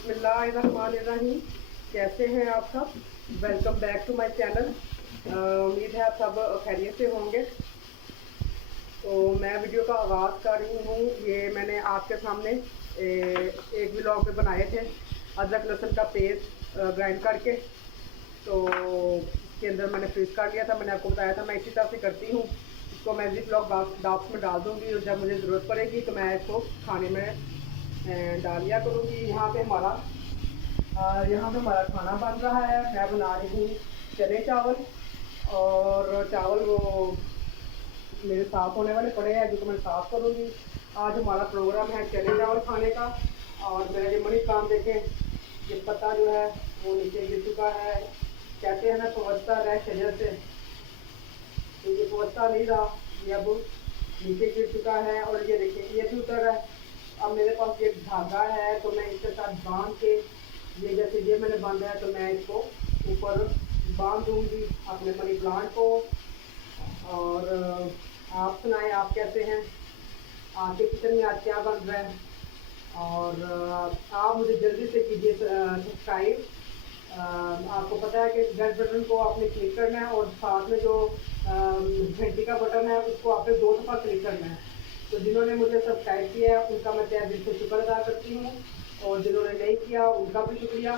बिस्मिल्लाहिर्रहमानिर्रहीम। कैसे हैं आप सब? Welcome back to my channel. उम्मीद है आप सब खैरियत से होंगे। तो मैं वीडियो का आगाज़ कर रही हूँ। ये मैंने आपके सामने एक व्लॉग में बनाए थे अदरक लहसुन का पेस्ट ग्राइंड करके। तो इसके अंदर मैंने फ्रीज कर लिया था। मैंने आपको बताया था मैं इसी तरह से करती हूँ। इसको मैं जिप लॉक बॉक्स में डाल दूँगी और जब मुझे ज़रूरत पड़ेगी तो मैं इसको खाने में डाल लिया करूँगी। यहाँ पे हमारा खाना बन रहा है। मैं बना रही हूँ चने चावल, और चावल वो मेरे साफ़ होने वाले पड़े हैं जो मैं साफ़ करूँगी। आज हमारा प्रोग्राम है चने चावल खाने का। और मेरा ये मनी काम देखें, ये पत्ता जो है वो नीचे गिर चुका है। कहते हैं ना पवत्ता रह शजर से, तो ये पवत्ता नहीं रहा, ये अब नीचे गिर चुका है। और ये देखिए ये भी उतर है। अब मेरे पास ये धागा है तो मैं इसके साथ बांध के, ये जैसे ये मैंने बांधा है तो मैं इसको ऊपर बांध दूंगी अपने मनी प्लांट को। और आप सुनाएं, आप कैसे हैं? आपके किचन में आज क्या बन रहा है? और आप मुझे जल्दी से कीजिए सब्सक्राइब। आपको पता है कि बेल बटन को आपने क्लिक करना है और साथ में जो घंटी का बटन है उसको आपने 2 दफ़ा क्लिक करना है। तो जिन्होंने मुझे सब्सक्राइब किया है उनका मैं तहे दिल से शुक्र अदा करती हूँ, और जिन्होंने नहीं किया उनका भी शुक्रिया।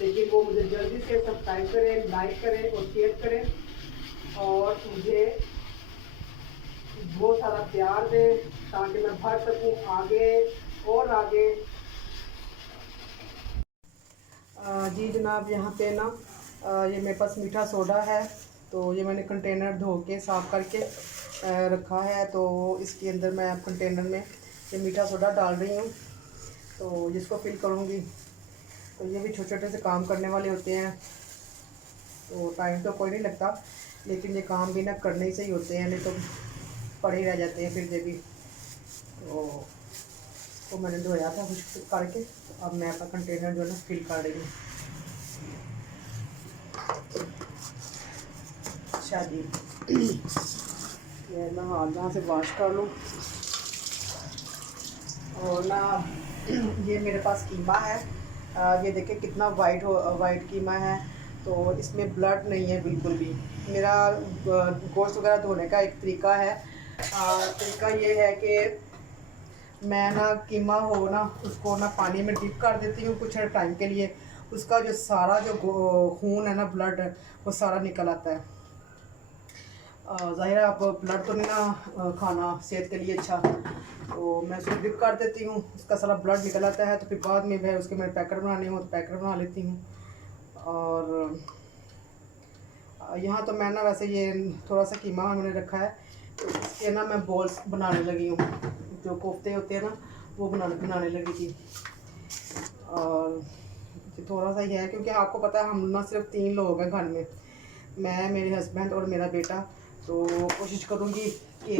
लेकिन वो मुझे जल्दी से सब्सक्राइब करें, लाइक करें और शेयर करें, और मुझे बहुत सारा प्यार दें ताकि मैं बढ़ सकूँ आगे और आगे। जी जनाब, यहाँ पे ना ये मेरे पास मीठा सोडा है। तो ये मैंने कंटेनर धो के साफ़ करके रखा है। तो इसके अंदर मैं कंटेनर में ये मीठा सोडा डाल रही हूँ, तो जिसको फिल करूँगी। तो ये भी छोटे छोटे से काम करने वाले होते हैं, तो टाइम तो कोई नहीं लगता, लेकिन ये काम भी ना करने ही सही होते हैं, नहीं तो पड़े ही रह जाते हैं फिर ये भी। तो मैंने धोया था खुश्क करके। तो अब मैं अपना कंटेनर जो है ना फिल कर रही हूँ। अच्छा जी, ये मैं हाथ यहाँ से वॉश कर लूँ। और ना ये मेरे पास कीमा है। ये देखिए कितना वाइट कीमा है। तो इसमें ब्लड नहीं है बिल्कुल भी। मेरा गोश्त वगैरह धोने का एक तरीका है। तरीका ये है कि मैं ना कीमा हो ना उसको ना पानी में डिप कर देती हूँ कुछ टाइम के लिए। उसका जो सारा जो खून है ना, ब्लड, वो सारा निकल आता है। ज़ाहिर है आप ब्लड तो नहीं ना खाना सेहत के लिए अच्छा, तो मैं उसको डिप कर देती हूँ, उसका सारा ब्लड निकल आता है। तो फिर बाद में मैं उसके पैकेट बनाने हो तो पैकेट बना लेती हूँ। और यहाँ तो मैं ना वैसे ये थोड़ा सा कीमा मैंने रखा है, तो इसके ना मैं बॉल्स बनाने लगी हूँ। जो कोफ्ते होते हैं ना वो बनाने लगी थी। और थोड़ा सा ही है क्योंकि आपको पता है हम ना सिर्फ 3 लोग हैं घर में, मैं, मेरे हस्बैंड और मेरा बेटा। तो कोशिश करूँगी कि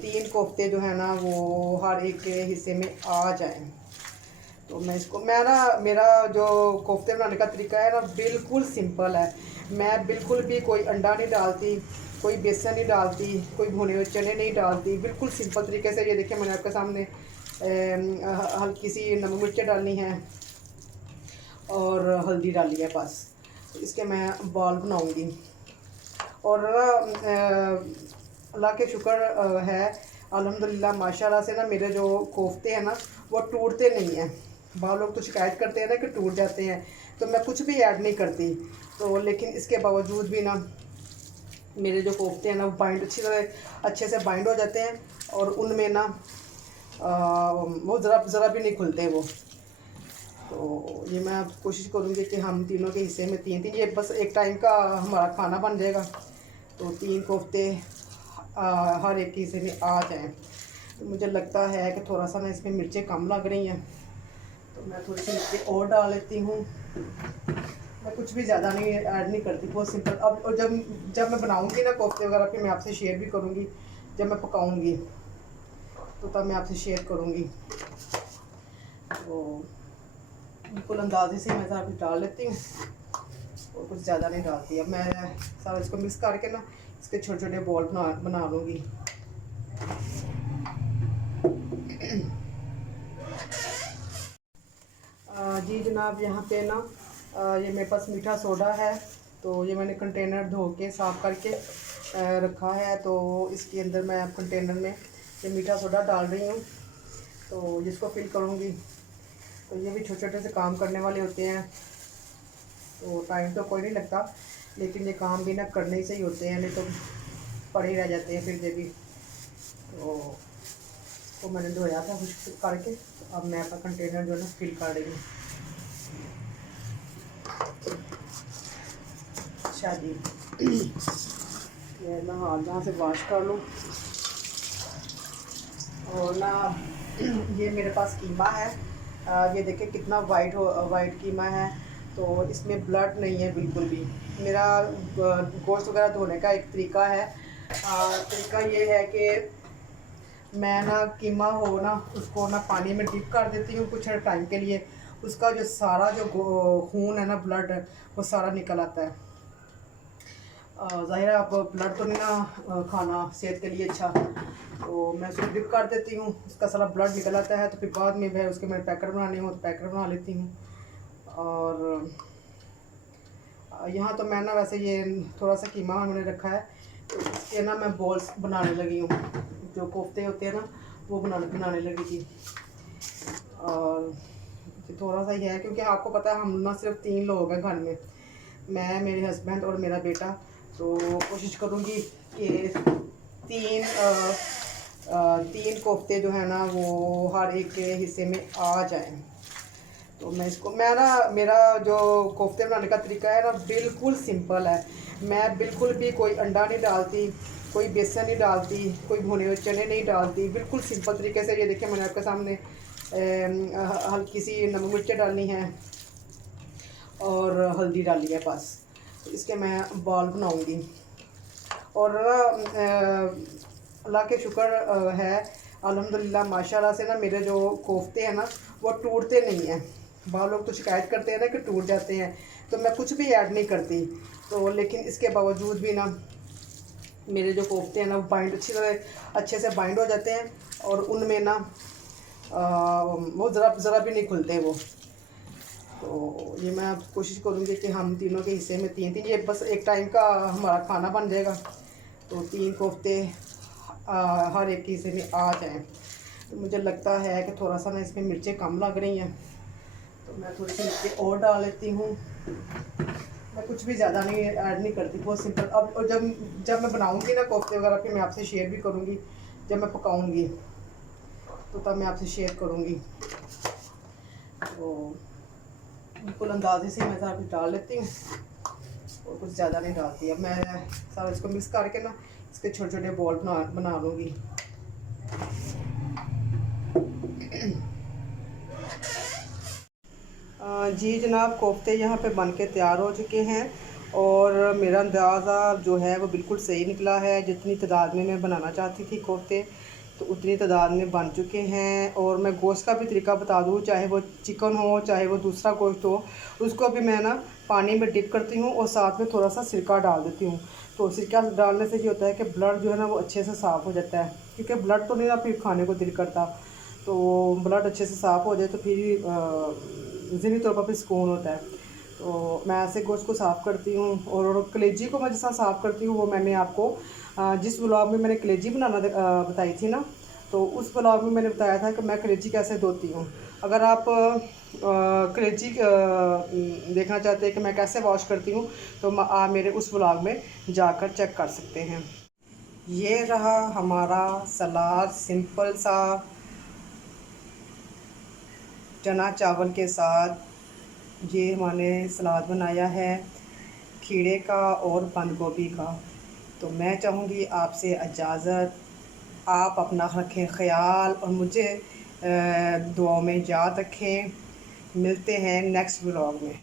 3 कोफ्ते जो है ना वो हर एक के हिस्से में आ जाएं। तो मेरा जो कोफ्ते बनाने का तरीका है ना बिल्कुल सिंपल है। मैं बिल्कुल भी कोई अंडा नहीं डालती, कोई बेसन नहीं डालती, कोई भुने हुए चने नहीं डालती। बिल्कुल सिंपल तरीके से ये देखिए मैंने आपके सामने हल्की सी नमक मिर्चें डालनी है और हल्दी डाली है बस। तो इसके मैं बॉल बनाऊंगी। और अल्लाह के शुक्र है अल्हम्दुलिल्लाह माशाल्लाह से ना मेरे जो कोफ्ते हैं ना वो टूटते नहीं हैं। बहुत लोग तो शिकायत करते हैं ना कि टूट जाते हैं, तो मैं कुछ भी ऐड नहीं करती। तो लेकिन इसके बावजूद भी ना मेरे जो कोफ्ते हैं ना वो अच्छे से बाइंड हो जाते हैं, और उनमें ना वो ज़रा भी नहीं खुलते वो। तो ये मैं कोशिश करूँगी कि हम तीनों के हिस्से में 3-3, ये बस एक टाइम का हमारा खाना बन जाएगा। तो 3 कोफ्ते हर एक के हिस्से में आ जाएं। तो मुझे लगता है कि थोड़ा सा ना इसमें मिर्चें कम लग रही हैं, तो मैं थोड़ी सी मिर्चें और डाल लेती हूँ। मैं कुछ भी ज़्यादा नहीं ऐड नहीं करती, बहुत सिंपल। अब और जब मैं बनाऊँगी ना कोफ्ते वगैरह, फिर मैं आपसे शेयर भी करूँगी। जब मैं पकाऊँगी तो तब मैं आपसे शेयर करूँगी। तो बिल्कुल अंदाजे से मैं सारा कुछ डाल लेती हूँ और कुछ ज़्यादा नहीं डालती। अब मैं सारा इसको मिक्स करके ना इसके छोटे छोटे बॉल बना लूँगी। जी जनाब, यहाँ पे ना ये मेरे पास मीठा सोडा है। तो ये मैंने कंटेनर धो के साफ़ करके रखा है। तो इसके अंदर मैं अब कंटेनर में ये मीठा सोडा डाल रही हूँ, तो जिसको फिल करूँगी। तो ये भी छोटे छोटे से काम करने वाले होते हैं, तो टाइम तो कोई नहीं लगता, लेकिन ये काम भी ना करने से ही होते हैं, नहीं तो पड़े ही रह जाते हैं फिर ये भी। तो मैंने धोया था खुश्क करके, तो अब मैं अपना कंटेनर जो है ना फिल कर रही हूँ। अच्छा जी, ये ना हाथ यहाँ से वॉश कर लूँ। और ना ये मेरे पास कीमा है, ये देखिए कितना वाइट कीमा है। तो इसमें ब्लड नहीं है बिल्कुल भी। मेरा गोश्त वगैरह धोने का एक तरीका है। तरीका ये है कि मैं ना कीमा हो ना उसको ना पानी में डिप कर देती हूँ कुछ टाइम के लिए। उसका जो सारा जो खून है ना, ब्लड, वो सारा निकल आता है। ज़ाहिर है आप ब्लड तो नहीं ना खाना सेहत के लिए अच्छा, तो मैं उसको डिप कर देती हूँ, उसका सारा ब्लड निकल आता है। तो फिर बाद में मैं उसके मैंने पैकेट बनाने हो तो पैकेट बना लेती हूँ। और यहाँ तो मैं ना वैसे ये थोड़ा सा कीमा मैंने रखा है, तो इसके ना मैं बॉल्स बनाने लगी हूँ, जो कोफ्ते होते हैं ना वो बनाने लगी थी। और थोड़ा सा ही है, क्योंकि आपको पता है हम ना सिर्फ 3 लोग हैं घर में, मैं, मेरे हस्बैंड और मेरा बेटा। तो कोशिश करूँगी कि 3 कोफ्ते जो है ना वो हर एक के हिस्से में आ जाएं। तो मैं इसको मेरा जो कोफ्ते बनाने का तरीका है ना बिल्कुल सिंपल है। मैं बिल्कुल भी कोई अंडा नहीं डालती, कोई बेसन नहीं डालती, कोई भुने हुए चने नहीं डालती। बिल्कुल सिंपल तरीके से, ये देखिए मैंने आपके सामने हल्की सी नमक मिर्चें डालनी है और हल्दी डाली है बस। तो इसके मैं बॉल बनाऊंगी। और अल्लाह के शुक्र है, अल्हम्दुलिल्लाह माशाल्लाह से ना मेरे जो कोफ्ते हैं ना वो टूटते नहीं हैं। बहुत लोग तो शिकायत करते हैं ना कि टूट जाते हैं, तो मैं कुछ भी ऐड नहीं करती। तो लेकिन इसके बावजूद भी ना मेरे जो कोफ्ते हैं ना वो अच्छे से बाइंड हो जाते हैं, और उनमें ना वो ज़रा भी नहीं खुलते वो। तो ये मैं कोशिश करूँगी कि हम तीनों के हिस्से में 3-3, ये बस एक टाइम का हमारा खाना बन जाएगा। तो 3 कोफ्ते हर एक के हिस्से में आ जाएँ। तो मुझे लगता है कि थोड़ा सा ना इसमें मिर्चें कम लग रही हैं, तो मैं थोड़ी सी मिर्चें और डाल लेती हूँ। मैं कुछ भी ज़्यादा नहीं ऐड नहीं करती, बहुत सिंपल। अब और जब मैं बनाऊँगी ना कोफ्ते वगैरह, फिर मैं आपसे शेयर भी करूँगी। जब मैं पकाऊँगी तो तब मैं आपसे शेयर करूँगी। तो बिल्कुल अंदाजे से मैं सारा कुछ डाल लेती हूँ और कुछ ज़्यादा नहीं डालती। अब मैं सारा इसको मिक्स करके ना इसके छोटे छोटे बॉल बना लूँगी। जी जनाब, कोफ्ते यहाँ पे बन के तैयार हो चुके हैं, और मेरा अंदाज़ा जो है वो बिल्कुल सही निकला है। जितनी तादाद में मैं बनाना चाहती थी कोफ्ते, तो उतनी तादाद में बन चुके हैं। और मैं गोश्त का भी तरीका बता दूँ, चाहे वो चिकन हो चाहे वो दूसरा गोश्त हो, उसको भी मैं ना पानी में डिप करती हूँ और साथ में थोड़ा सा सिरका डाल देती हूँ। तो सिरका डालने से ये होता है कि ब्लड जो है ना वो अच्छे से साफ़ हो जाता है, क्योंकि ब्लड तो नहीं ना फिर खाने को दिल करता। तो ब्लड अच्छे से साफ़ हो जाए तो फिर ज़हनी तौर पर भी सुकून होता है। तो मैं ऐसे गोश्त को साफ़ करती हूँ। और कलेजी को मैं जिस तरह साफ़ करती हूँ वो मैंने आपको जिस व्लॉग में मैंने कलेजी बनाना बताई थी ना, तो उस व्लॉग में मैंने बताया था कि मैं कलेजी कैसे धोती हूँ। अगर आप कलेजी देखना चाहते हैं कि मैं कैसे वॉश करती हूँ, तो आप मेरे उस व्लॉग में जाकर चेक कर सकते हैं। ये रहा हमारा सलाद, सिंपल सा चना चावल के साथ। ये हमने सलाद बनाया है खीरे का और बंद गोभी का। तो मैं चाहूँगी आपसे इजाज़त, आप अपना रखें ख्याल और मुझे दुआ में याद रखें। मिलते हैं नेक्स्ट व्लॉग में।